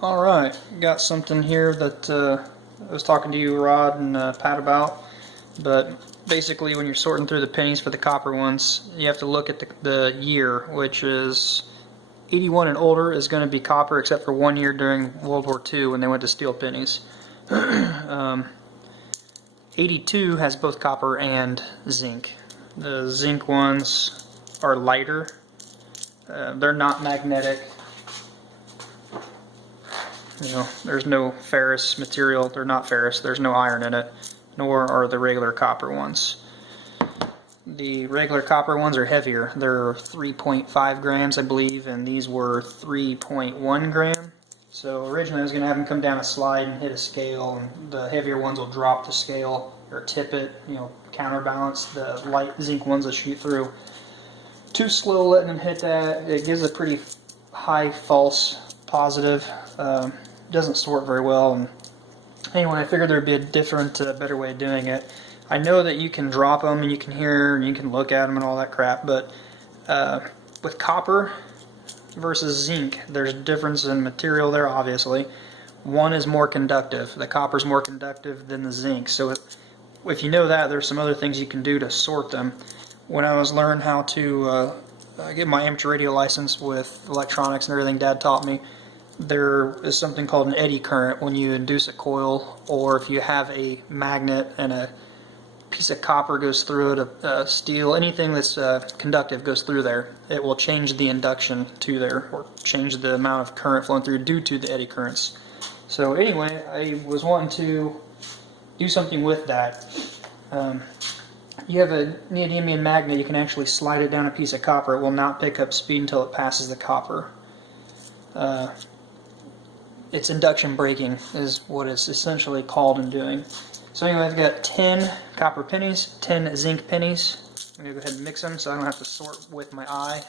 Alright, got something here that I was talking to you, Rod, and Pat about, but basically when you're sorting through the pennies for the copper ones, you have to look at the year, which is 81 and older is going to be copper, except for 1 year during World War II when they went to steel pennies. 82 has both copper and zinc. The zinc ones are lighter. They're not magnetic. You know, there's no ferrous material. They're not ferrous. There's no iron in it, nor are the regular copper ones. The regular copper ones are heavier. They're 3.5 grams, I believe, and these were 3.1 gram. So originally I was going to have them come down a slide and hit a scale, and the heavier ones will drop the scale or tip it, you know, counterbalance. The light zinc ones will shoot through. Too slow letting them hit that. It gives a pretty high false positive. Doesn't sort very well. And anyway, I figured there'd be a different, better way of doing it. I know that you can drop them and you can hear and you can look at them and all that crap, but with copper versus zinc, there's a difference in material there, obviously. One is more conductive. The copper's more conductive than the zinc. So if you know that, there's some other things you can do to sort them. When I was learning how to get my amateur radio license with electronics and everything Dad taught me, there is something called an eddy current when you induce a coil, or if you have a magnet and a piece of copper goes through it, steel, anything that's conductive goes through there, it will change the induction to there, or change the amount of current flowing through due to the eddy currents. So anyway, I was wanting to do something with that. You have a neodymium magnet, you can actually slide it down a piece of copper. It will not pick up speed until it passes the copper. It's induction braking is what it's essentially called in doing. So anyway, I've got 10 copper pennies, 10 zinc pennies. I'm going to go ahead and mix them so I don't have to sort with my eye.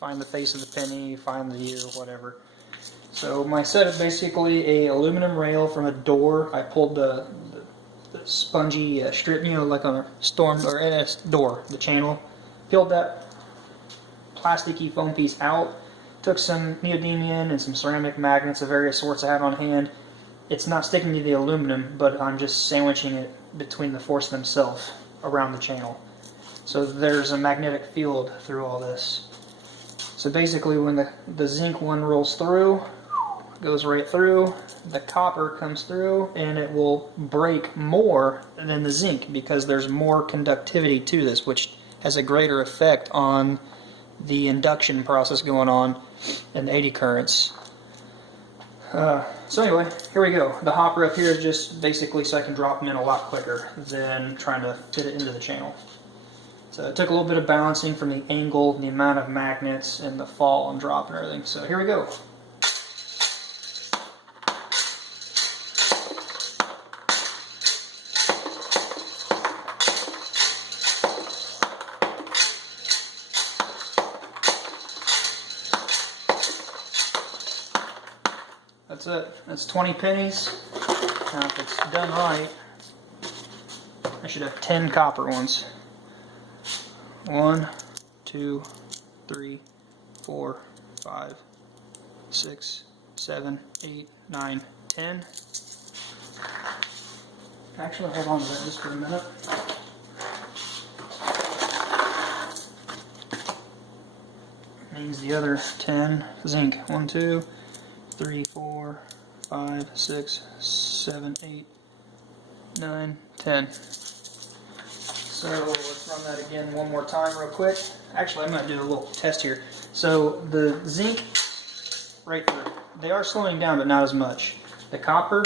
Find the face of the penny, find the year, whatever. So my set is basically a aluminum rail from a door. I pulled the spongy strip, you know, like on a storm or in a door, the channel. Peeled that plasticky foam piece out. Took some neodymium and some ceramic magnets of various sorts I had on hand. It's not sticking to the aluminum, but I'm just sandwiching it between the force themselves around the channel. So there's a magnetic field through all this. So basically when the zinc one rolls through, goes right through, the copper comes through, and it will break more than the zinc because there's more conductivity to this, which has a greater effect on the induction process going on and the eddy currents. So anyway, here we go. The hopper up here is just basically so I can drop them in a lot quicker than trying to fit it into the channel. So it took a little bit of balancing from the angle, the amount of magnets, and the fall and drop and everything. So here we go. That's it. That's 20 pennies. Now if it's done right, I should have 10 copper ones. 1, 2, 3, 4, 5, 6, 7, 8, 9, 10. Actually, hold on to that just for a minute. Means the other 10 zinc. 1, 2, 3, 4, 5, 6, 7, 8, 9, 10. So let's run that again one more time real quick. Actually, I'm going to do a little test here. So the zinc, right there, they are slowing down, but not as much. The copper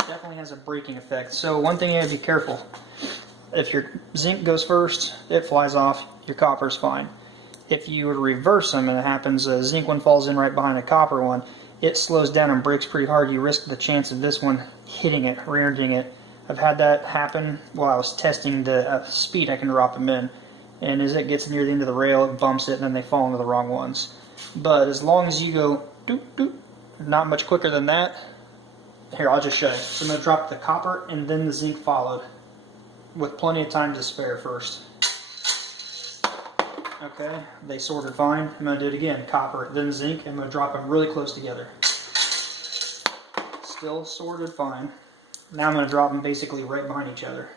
definitely has a braking effect. So one thing you have to be careful. If your zinc goes first, it flies off, your copper's fine. If you were to reverse them and it happens, a zinc one falls in right behind a copper one, it slows down and brakes pretty hard. You risk the chance of this one hitting it, rear-ending it. I've had that happen while I was testing the speed I can drop them in. And as it gets near the end of the rail, it bumps it and then they fall into the wrong ones. But as long as you go doop doop, not much quicker than that. Here, I'll just show you. So I'm going to drop the copper and then the zinc followed with plenty of time to spare first. Okay, they sorted fine. I'm going to do it again. Copper, then zinc. I'm going to drop them really close together. Still sorted fine. Now I'm going to drop them basically right behind each other.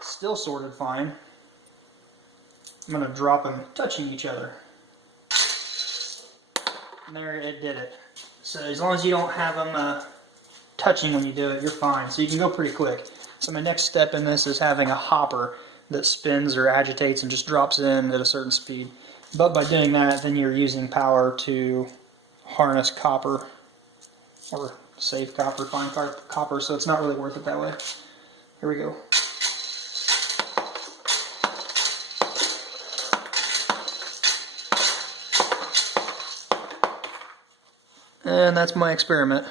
Still sorted fine. I'm going to drop them touching each other. And there, it did it. So as long as you don't have them touching when you do it, you're fine. So you can go pretty quick. So my next step in this is having a hopper that spins or agitates and just drops in at a certain speed. But by doing that, then you're using power to harness copper, or save copper, find copper, so it's not really worth it that way. Here we go. And that's my experiment.